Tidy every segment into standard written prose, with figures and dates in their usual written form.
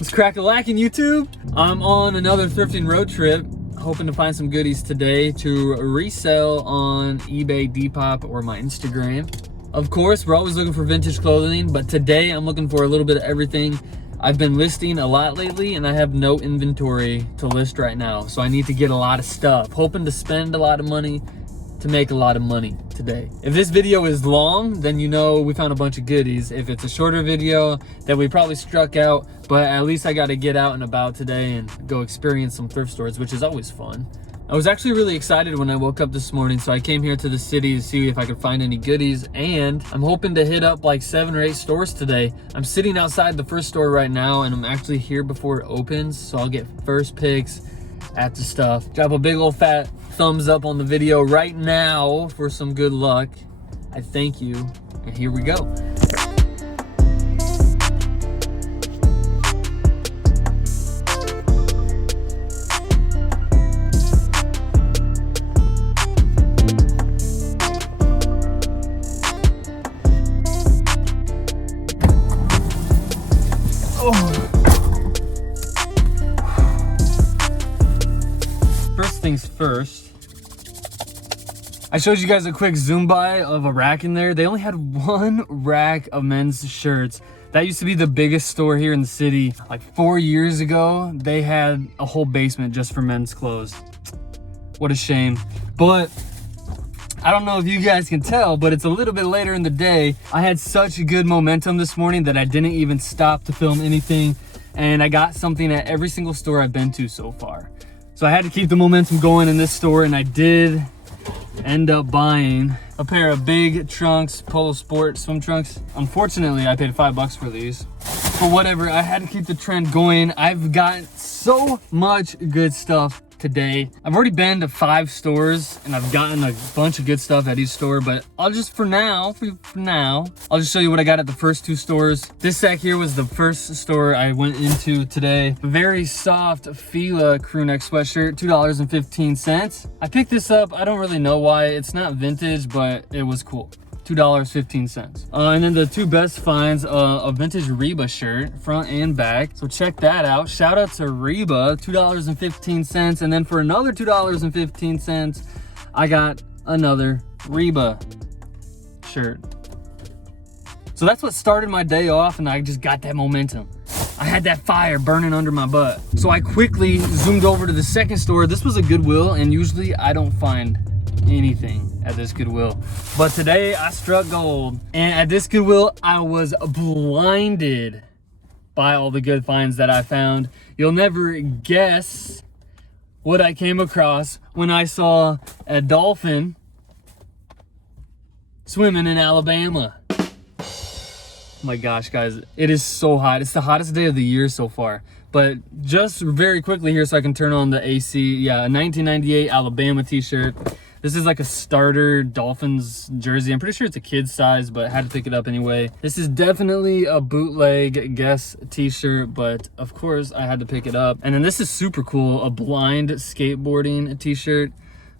Let's crack a lack in YouTube. I'm on another thrifting road trip, hoping to find some goodies today to resell on eBay, Depop, or my Instagram. Of course, we're always looking for vintage clothing, but today I'm looking for a little bit of everything. I've been listing a lot lately and I have no inventory to list right now, so I need to get a lot of stuff. Hoping to spend a lot of money to make a lot of money today. If this video is long, then you know we found a bunch of goodies. If it's a shorter video, then we probably struck out, but at least I got to get out and about today and go experience some thrift stores, which is always fun. I was actually really excited when I woke up this morning, so I came here to the city to see if I could find any goodies, and I'm hoping to hit up like 7 or 8 stores today. I'm sitting outside the first store right now, and I'm actually here before it opens, so I'll get first picks at the stuff. Drop a big old fat thumbs up on the video right now for some good luck. I thank you, and here we go. First things first, I showed you guys a quick zoom by of a rack in there. They only had 1 rack of men's shirts. That used to be the biggest store here in the city. Like 4 years ago, they had a whole basement just for men's clothes. What a shame. But I don't know if you guys can tell, but it's a little bit later in the day. I had such good momentum this morning that I didn't even stop to film anything. And I got something at every single store I've been to so far. So I had to keep the momentum going in this store, and I did end up buying a pair of big trunks, Polo Sport swim trunks. Unfortunately, I paid $5 for these. But whatever, I had to keep the trend going. I've got so much good stuff today. I've already been to 5 stores and I've gotten a bunch of good stuff at each store, but I'll just for now, I'll just show you what I got at the first 2 stores. This sack here was the first store I went into today. A very soft Fila crew neck sweatshirt, $2.15. I picked this up, I don't really know why. It's not vintage, but it was cool. $2.15. And then the 2 best finds, a vintage Reba shirt, front and back. So check that out. Shout out to Reba, $2.15. And then for another $2.15, I got another Reba shirt. So that's what started my day off, and I just got that momentum. I had that fire burning under my butt. So I quickly zoomed over to the second store. This was a Goodwill, and usually I don't find anything at this Goodwill, but today I struck gold. And at this Goodwill, I was blinded by all the good finds that I found. You'll never guess what I came across when I saw a dolphin swimming in Alabama. Oh my gosh, guys, it is so hot. It's the hottest day of the year so far. But just very quickly here so I can turn on the AC. Yeah, a 1998 Alabama t-shirt. This is like a starter Dolphins jersey. I'm pretty sure it's a kid's size, but I had to pick it up anyway. This is definitely a bootleg Guess t-shirt, but of course I had to pick it up. And then this is super cool, a blind skateboarding t-shirt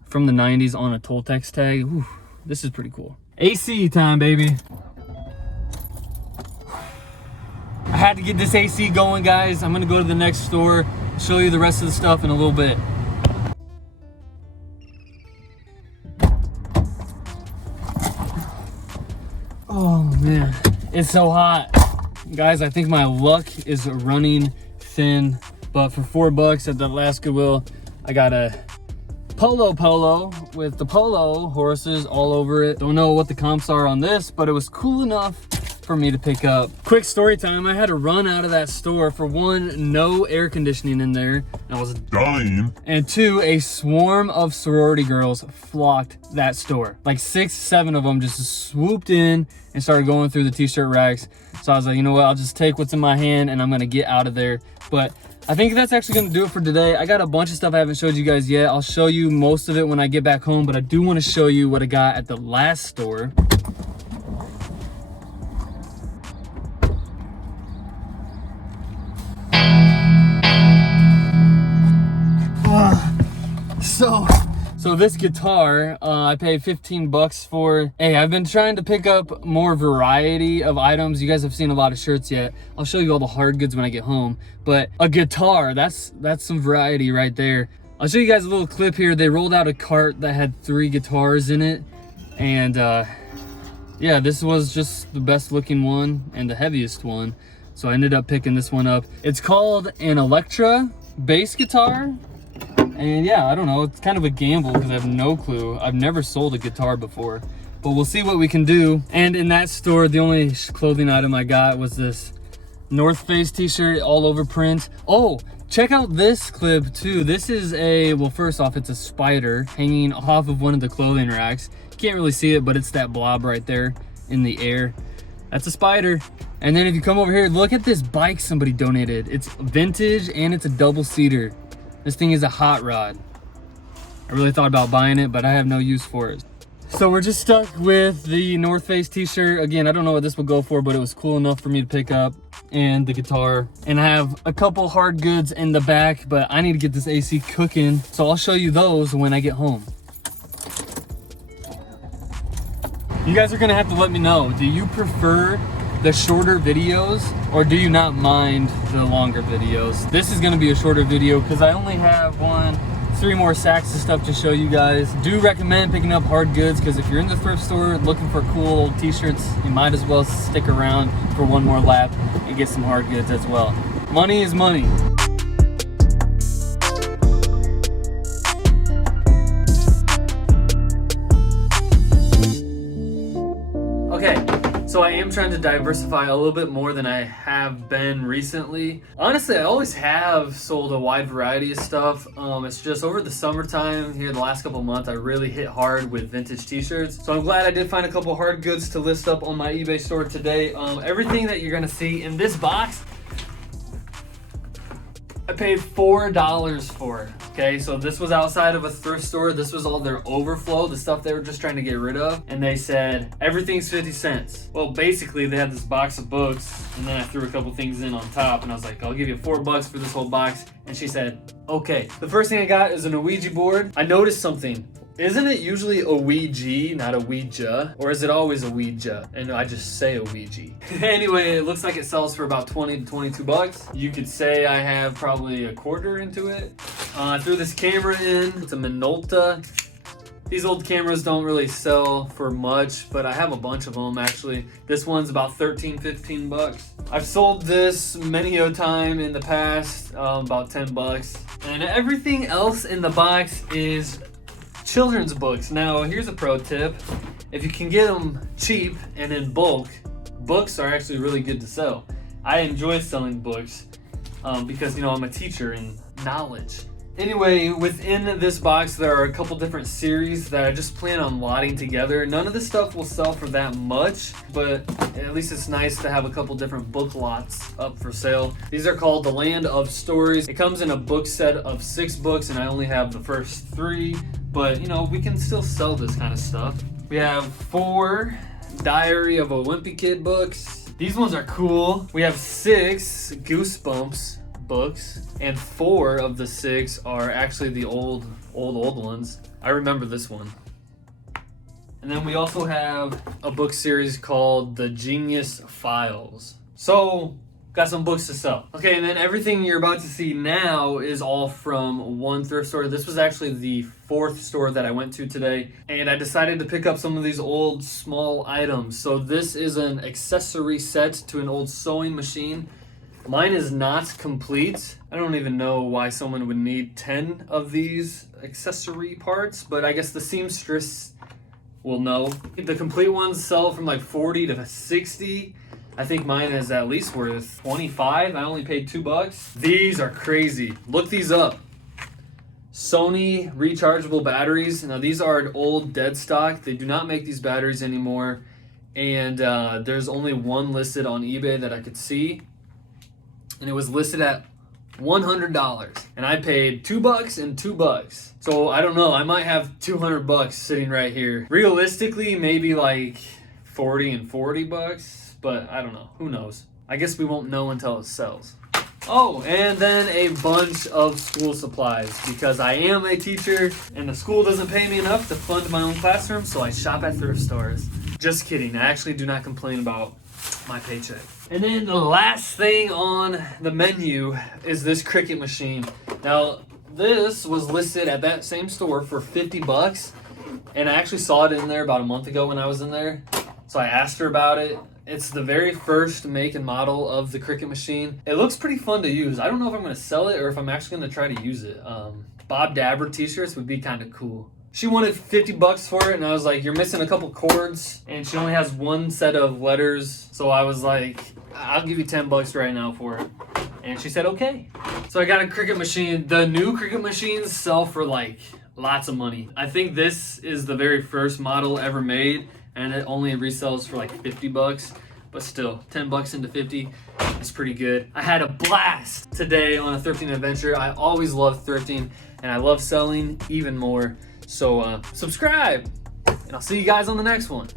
from the 90s on a Toltex tag. Whew, this is pretty cool. AC time, baby. I had to get this AC going, guys. I'm gonna go to the next store, show you the rest of the stuff in a little bit. Oh man, it's so hot. Guys, I think my luck is running thin, but for $4 at the last Goodwill, I got a polo with the polo horses all over it. Don't know what the comps are on this, but it was cool enough for me to pick up. Quick story time, I had to run out of that store. For 1, no air conditioning in there, and I was dying. And 2, a swarm of sorority girls flocked that store. Like 6, 7 of them just swooped in and started going through the t-shirt racks. So I was like, you know what, I'll just take what's in my hand and I'm gonna get out of there. But I think that's actually gonna do it for today. I got a bunch of stuff I haven't showed you guys yet. I'll show you most of it when I get back home, but I do wanna show you what I got at the last store. So So this guitar, I paid 15 bucks for. Hey, I've been trying to pick up more variety of items. You guys have seen a lot of shirts yet. I'll show you all the hard goods when I get home. But a guitar, that's some variety right there. I'll show you guys a little clip here. They rolled out a cart that had 3 guitars in it. And yeah, this was just the best looking one and the heaviest one. So I ended up picking this one up. It's called an Electra bass guitar. And yeah, I don't know, it's kind of a gamble because I have no clue. I've never sold a guitar before, but we'll see what we can do. And in that store, the only clothing item I got was this North Face t-shirt, all over print. Oh, check out this clip too. This is well, first off, it's a spider hanging off of one of the clothing racks. You can't really see it, but it's that blob right there in the air. That's a spider. And then if you come over here, look at this bike somebody donated. It's vintage and it's a double-seater. This thing is a hot rod. I really thought about buying it, but I have no use for it. So we're just stuck with the North Face t-shirt. Again, I don't know what this will go for, but it was cool enough for me to pick up, and the guitar. And I have a couple hard goods in the back, but I need to get this AC cooking. So I'll show you those when I get home. You guys are gonna have to let me know. Do you prefer the shorter videos, or do you not mind the longer videos? This is gonna be a shorter video because I only have 3 more sacks of stuff to show you guys. Do recommend picking up hard goods because if you're in the thrift store looking for cool old t-shirts, you might as well stick around for one more lap and get some hard goods as well. Money is money. Okay, so I am trying to diversify a little bit more than I have been recently. Honestly, I always have sold a wide variety of stuff. It's just over the summertime here, the last couple months, I really hit hard with vintage t-shirts. So I'm glad I did find a couple hard goods to list up on my eBay store today. Everything that you're gonna see in this box, I paid $4 for. Okay, so this was outside of a thrift store. This was all their overflow, the stuff they were just trying to get rid of. And they said, everything's 50 cents. Well, basically they had this box of books and then I threw a couple things in on top and I was like, I'll give you $4 for this whole box. And she said, okay. The first thing I got is an Ouija board. I noticed something. Isn't it usually a Ouija, not a Ouija? Or is it always a Ouija? And I just say a Ouija. Anyway, it looks like it sells for about 20 to 22 bucks. You could say I have probably a quarter into it. I threw this camera in. It's a Minolta. These old cameras don't really sell for much, but I have a bunch of them actually. This one's about 13, 15 bucks. I've sold this many a time in the past, about 10 bucks. And everything else in the box is children's books. Now, here's a pro tip. If you can get them cheap and in bulk, books are actually really good to sell. I enjoy selling books because, you know, I'm a teacher and knowledge. Anyway, within this box, there are a couple different series that I just plan on lotting together. None of this stuff will sell for that much, but at least it's nice to have a couple different book lots up for sale. These are called The Land of Stories. It comes in a book set of 6 books, and I only have the first 3, but you know, we can still sell this kind of stuff. We have 4 Diary of a Wimpy Kid books. These ones are cool. We have 6 Goosebumps books, and 4 of the 6 are actually the old ones. I remember this one. And then we also have a book series called The Genius Files. So, got some books to sell. Okay, and then everything you're about to see now is all from one thrift store. This was actually the 4th store that I went to today, and I decided to pick up some of these old small items. So this is an accessory set to an old sewing machine. Mine is not complete. I don't even know why someone would need 10 of these accessory parts, but I guess the seamstress will know. The complete ones sell from like 40 to 60. I think mine is at least worth 25. I only paid $2. These are crazy. Look these up. Sony rechargeable batteries. Now these are old dead stock. They do not make these batteries anymore. And there's only one listed on eBay that I could see. And it was listed at $100. And I paid $2 and $2. So I don't know, I might have 200 bucks sitting right here. Realistically, maybe like 40 and 40 bucks, but I don't know, who knows? I guess we won't know until it sells. Oh, and then a bunch of school supplies because I am a teacher and the school doesn't pay me enough to fund my own classroom, so I shop at thrift stores. Just kidding. I actually do not complain about my paycheck. And then the last thing on the menu is this Cricut machine. Now, this was listed at that same store for 50 bucks, and I actually saw it in there about a month ago when I was in there. So I asked her about it. It's the very first make and model of the Cricut machine. It looks pretty fun to use. I don't know if I'm going to sell it or if I'm actually going to try to use it. Bob Dabra t-shirts would be kind of cool. She wanted 50 bucks for it, and I was like, you're missing a couple chords, and she only has one set of letters. So I was like, I'll give you 10 bucks right now for it. And she said, okay. So I got a Cricut machine. The new Cricut machines sell for like lots of money. I think this is the very first model ever made, and it only resells for like 50 bucks. But still, 10 bucks into 50 is pretty good. I had a blast today on a thrifting adventure. I always love thrifting, and I love selling even more. So subscribe, and I'll see you guys on the next one.